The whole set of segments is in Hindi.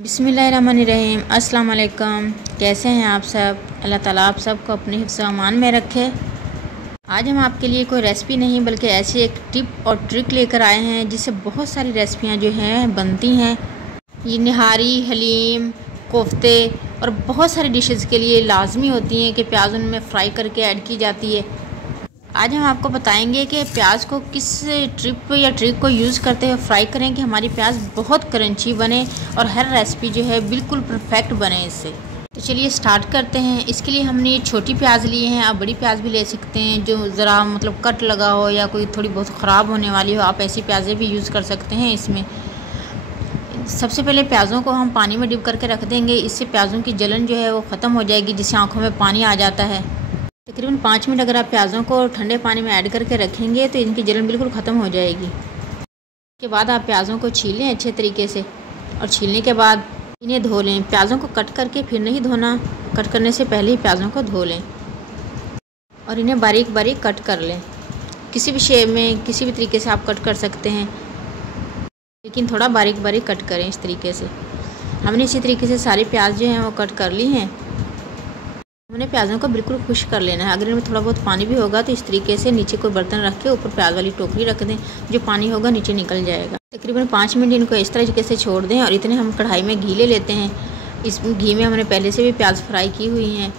बिस्मिल्लाहिर्रहमानिर्रहीम। अस्सलाम वालेकुम। कैसे हैं आप सब? अल्लाह ताला आप सबको अपने हिफ्ज़ व अमान में रखे। आज हम आपके लिए कोई रेसिपी नहीं बल्कि ऐसी एक टिप और ट्रिक लेकर आए हैं जिससे बहुत सारी रेसिपियां जो हैं बनती हैं। ये निहारी, हलीम, कोफ्ते और बहुत सारी डिशेस के लिए लाजमी होती हैं कि प्याज उनमें फ्राई करके ऐड की जाती है। आज हम आपको बताएंगे कि प्याज को किस ट्रिप या ट्रिक को यूज़ करते हुए फ्राई करें कि हमारी प्याज बहुत क्रंची बने और हर रेसिपी जो है बिल्कुल परफेक्ट बने इससे। तो चलिए स्टार्ट करते हैं। इसके लिए हमने छोटी प्याज लिए हैं, आप बड़ी प्याज भी ले सकते हैं जो ज़रा मतलब कट लगा हो या कोई थोड़ी बहुत ख़राब होने वाली हो, आप ऐसी प्याज़ें भी यूज़ कर सकते हैं इसमें। सबसे पहले प्याज़ों को हम पानी में डिप करके रख देंगे, इससे प्याज़ों की जलन जो है वो ख़त्म हो जाएगी, जिससे आँखों में पानी आ जाता है। तकरीबन 5 मिनट अगर आप प्याज़ों को ठंडे पानी में ऐड करके रखेंगे तो इनकी जलन बिल्कुल ख़त्म हो जाएगी। उसके बाद आप प्याज़ों को छील लें अच्छे तरीके से और छीलने के बाद इन्हें धो लें। प्याज़ों को कट करके फिर नहीं धोना, कट करने से पहले ही प्याज़ों को धो लें और इन्हें बारीक बारीक कट कर लें। किसी भी शेप में किसी भी तरीके से आप कट कर सकते हैं, लेकिन थोड़ा बारीक बारीक कट करें इस तरीके से। हमने इसी तरीके से सारी प्याज जो हैं वो कट कर ली हैं। हमने प्याज़ों को बिल्कुल खुश कर लेना है। अगर इनमें थोड़ा बहुत पानी भी होगा तो इस तरीके से नीचे कोई बर्तन रख के ऊपर प्याज वाली टोकरी रख दें, जो पानी होगा नीचे निकल जाएगा। तकरीबन 5 मिनट इनको इस तरीके से छोड़ दें और इतने हम कढ़ाई में घी ले लेते हैं। इस घी में हमने पहले से भी प्याज फ्राई की हुई हैं।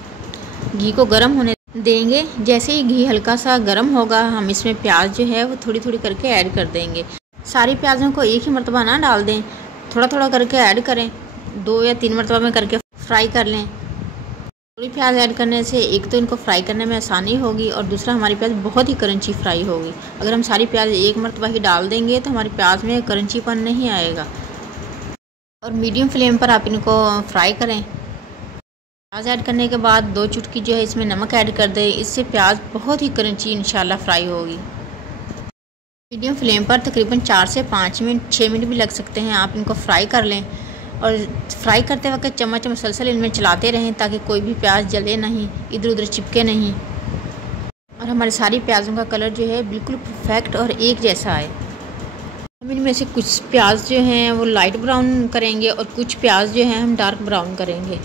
घी को गर्म होने देंगे। जैसे ही घी हल्का सा गर्म होगा हम इसमें प्याज जो है वो थोड़ी थोड़ी करके ऐड कर देंगे। सारी प्याज़ों को एक ही मरतबा ना डाल दें, थोड़ा थोड़ा करके ऐड करें। 2 या 3 मरतबा में करके फ्राई कर लें। थोड़ी प्याज ऐड करने से एक तो इनको फ्राई करने में आसानी होगी और दूसरा हमारी प्याज बहुत ही क्रंची फ्राई होगी। अगर हम सारी प्याज एक मरतबा ही डाल देंगे तो हमारी प्याज में क्रंचीपन नहीं आएगा। और मीडियम फ्लेम पर आप इनको फ्राई करें। प्याज ऐड करने के बाद 2 चुटकी जो है इसमें नमक ऐड कर दें, इससे प्याज बहुत ही क्रंची इंशाल्लाह फ्राई होगी। मीडियम फ्लेम पर तकरीबन 4 से 5 मिनट 6 मिनट भी लग सकते हैं, आप इनको फ्राई कर लें। और फ्राई करते वक्त चम्मच मुसलसल इनमें चलाते रहें ताकि कोई भी प्याज जले नहीं, इधर उधर चिपके नहीं और हमारी सारी प्याज़ों का कलर जो है बिल्कुल परफेक्ट और एक जैसा आए। हम इनमें से कुछ प्याज जो हैं वो लाइट ब्राउन करेंगे और कुछ प्याज जो हैं हम डार्क ब्राउन करेंगे।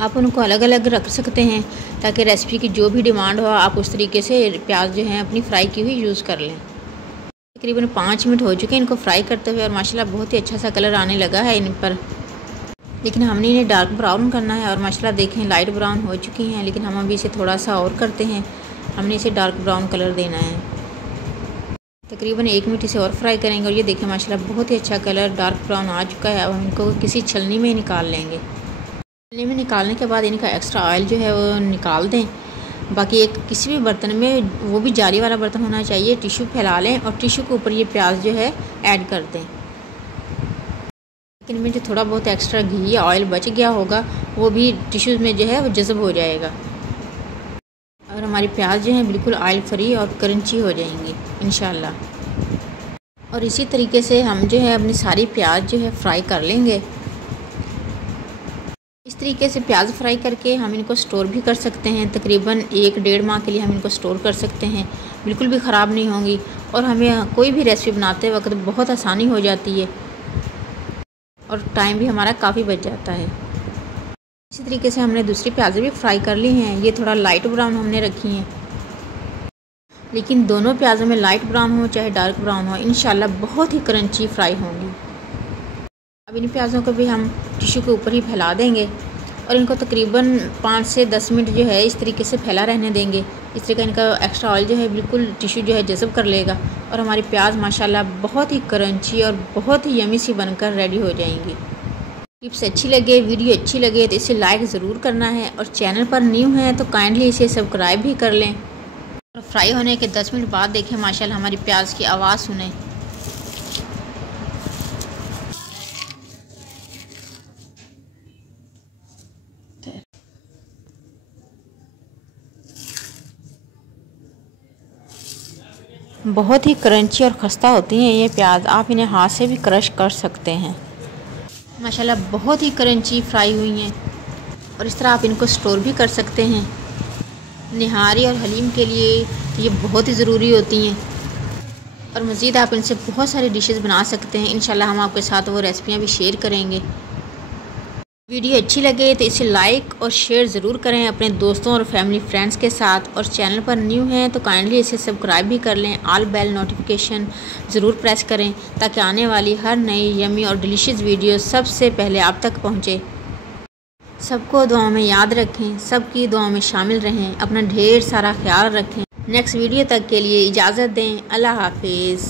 आप उनको अलग अलग रख सकते हैं ताकि रेसिपी की जो भी डिमांड हो आप उस तरीके से प्याज जो हैं अपनी फ्राई की हुई यूज़ कर लें। तकरीबन 5 मिनट हो चुके हैं इनको फ्राई करते हुए और माशाल्लाह बहुत ही अच्छा सा कलर आने लगा है इन पर। लेकिन हमने इन्हें डार्क ब्राउन करना है और माशाल्लाह देखें लाइट ब्राउन हो चुकी हैं, लेकिन हम अभी इसे थोड़ा सा और करते हैं। हमने इसे डार्क ब्राउन कलर देना है। तकरीबन 1 मिनट इसे और फ्राई करेंगे और ये देखें माशाल्लाह बहुत ही अच्छा कलर डार्क ब्राउन आ चुका है। अब हम इनको किसी छलनी में निकाल लेंगे। छलनी में निकालने के बाद इनका एक्स्ट्रा ऑयल जो है वो निकाल दें। बाकी एक किसी भी बर्तन में, वो भी जाली वाला बर्तन होना चाहिए, टिश्यू फैला लें और टिश्यू के ऊपर ये प्याज जो है ऐड कर दें। इनमें जो थोड़ा बहुत एक्स्ट्रा घी या ऑयल बच गया होगा वो भी टिश्यू में जो है वो जज़ब हो जाएगा और हमारी प्याज जो है बिल्कुल ऑयल फ्री और क्रंची हो जाएंगी इंशाल्लाह। और इसी तरीके से हम जो है अपनी सारी प्याज जो है फ्राई कर लेंगे। इस तरीके से प्याज फ्राई करके हम इनको स्टोर भी कर सकते हैं। तकरीबन 1-1.5 माह के लिए हम इनको स्टोर कर सकते हैं, बिल्कुल भी ख़राब नहीं होंगी और हमें कोई भी रेसिपी बनाते वक्त बहुत आसानी हो जाती है और टाइम भी हमारा काफ़ी बच जाता है। इसी तरीके से हमने दूसरी प्याज़ें भी फ्राई कर ली हैं। ये थोड़ा लाइट ब्राउन हमने रखी हैं, लेकिन दोनों प्याज़ों में लाइट ब्राउन हो चाहे डार्क ब्राउन हो इंशाल्लाह बहुत ही क्रंची फ्राई होंगी। अब इन प्याज़ों को भी हम टिश्यू के ऊपर ही फैला देंगे और इनको तकरीबन 5 से 10 मिनट जो है इस तरीके से फैला रहने देंगे। इस तरीके इनका एक्स्ट्रा ऑयल जो है बिल्कुल टिश्यू जो है जज़ब कर लेगा और हमारी प्याज माशाल्लाह बहुत ही क्रंची और बहुत ही यमी सी बनकर रेडी हो जाएंगी। टिप्स अच्छी लगे, वीडियो अच्छी लगे तो इसे लाइक ज़रूर करना है और चैनल पर न्यू हैं तो काइंडली इसे सब्सक्राइब भी कर लें। और फ्राई होने के 10 मिनट बाद देखें माशाल्लाह हमारी प्याज की आवाज़ सुने। बहुत ही क्रंची और खस्ता होती हैं ये प्याज, आप इन्हें हाथ से भी क्रश कर सकते हैं। माशाल्लाह बहुत ही क्रंची फ्राई हुई हैं और इस तरह आप इनको स्टोर भी कर सकते हैं। निहारी और हलीम के लिए ये बहुत ही ज़रूरी होती हैं। और मज़ीद आप इनसे बहुत सारी डिशेस बना सकते हैं। इंशाल्लाह हम आपके साथ वो रेसिपियाँ भी शेयर करेंगे। वीडियो अच्छी लगे तो इसे लाइक और शेयर ज़रूर करें अपने दोस्तों और फैमिली फ्रेंड्स के साथ। और चैनल पर न्यू हैं तो काइंडली इसे सब्सक्राइब भी कर लें। ऑल बेल नोटिफिकेशन ज़रूर प्रेस करें ताकि आने वाली हर नई यमी और डिलीशियस वीडियो सबसे पहले आप तक पहुँचे। सबको दुआ में याद रखें, सबकी दुआ में शामिल रहें, अपना ढेर सारा ख्याल रखें। नेक्स्ट वीडियो तक के लिए इजाज़त दें। अल्लाह हाफिज़।